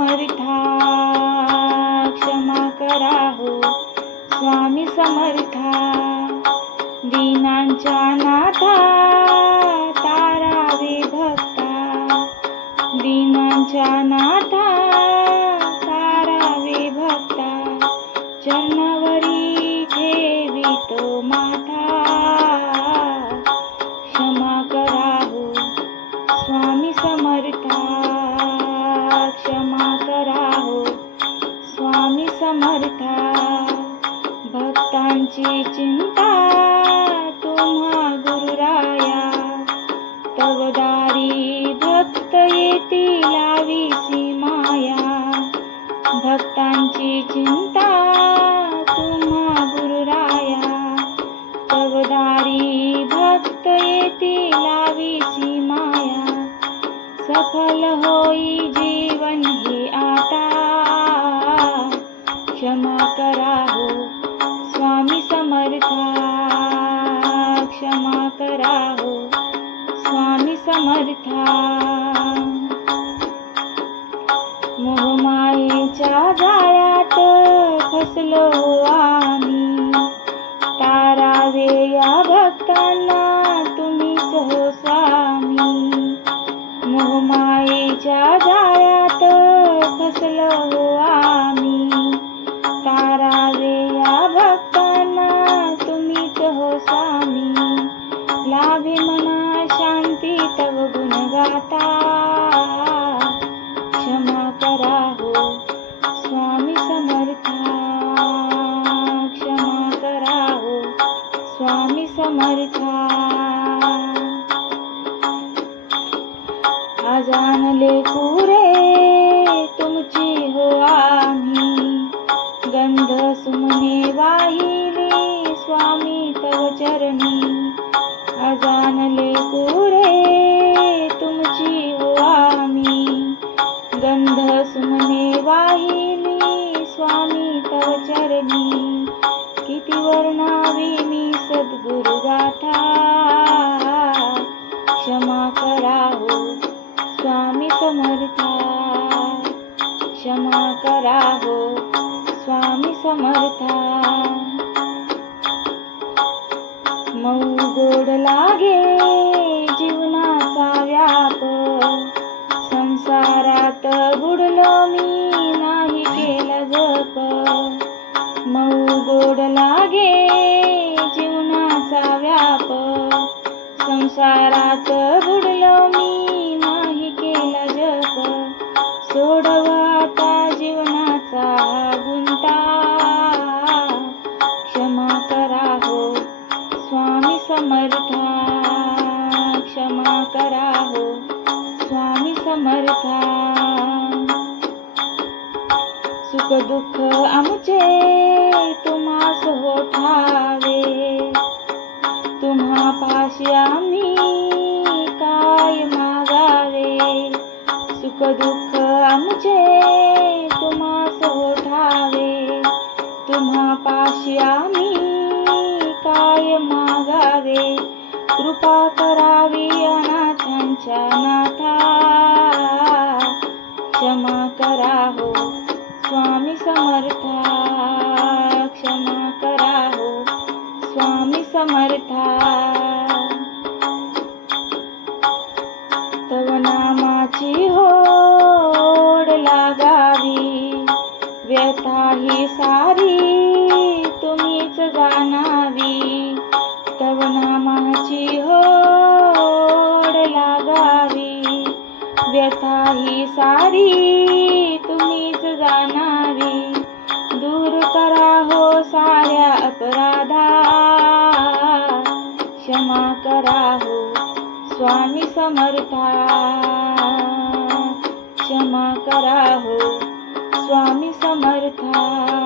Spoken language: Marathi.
समर्था क्षमा करा हो स्वामी समर्था। दीनांच्या नाथा तारावे भक्ता, दीनांच्या नाथा तारावे भक्ता। चरणावरी ठेवितो माथा क्षमा करा हो स्वामी समर्था क्षमा करा हो स्वामी समर्था। भक्तांची चिंता तुम्हा गुरुराया, तव दारी भक्त येतील लावीसी माया। भक्तांची चिंता तुम्हा गुरुराया, तव दारी भक्त येतील लावीसी माया। सफल होई जीवन हे आता क्षमा करा हो स्वामी समर्था क्षमा करा हो स्वामी समर्था। मोहमायेच्या जाळ्यात फसलो आम्ही, तारावे या भक्तांना तुम्हीच हो स्वामी। मोहमायेच्या जाळ्यात फसलो आम्ही, तारावे या भक्तांना तुम्हीच हो स्वामी। लाभे मना शांती तव गुण गाता क्षमा करा हो स्वामी समर्था क्षमा करा हो स्वामी समर्था। जाणले पुरे तुमची हो आम्ही, गंध सुमने वाहिली स्वामी तव चरणी। जाणले पुरे तुमची हो आम्ही, गंध सुमने वाहिली स्वामी तव चरणी। किती वर्णावी मी सद्गुरु गाथा क्षमा करा हो स्वामी समर्था क्षमा करा हो स्वामी समर्था। मऊ गोड लागे जीवनाचा व्याप, संसारात बुडलो मी नाही केला जप। मऊ गोड लागे जीवनाचा व्याप, संसारात बुडलो मी नाही केला जप। सोडवा आता जीवनाचा गुंता क्षमा करा हो स्वामी समर्था क्षमा करा हो स्वामी समर्था। सुख दुःख आमचे तुम्हास हो ठावे, तुम्हा पाशी आम्ही काय मागावे। सुख दुःख आमचे तुम्हास हो ठावे, तुम्हा पाशी आम्ही काय मागावे। कृपा करावी अनाथांच्या नाथा क्षमा करा हो स्वामी समर्था क्षमा करा हो स्वामी समर्था। तव नामाची होड लागावी, व्यथा ही सारी तुम्हीच जाणावी। तव नामाची होड लागावी, व्यथा ही सारी तुम्हीच जाणावी। दूर करा हो साऱ्या अपराधा क्षमा करा हो स्वामी समर्था क्षमा करा हो स्वामी समर्था।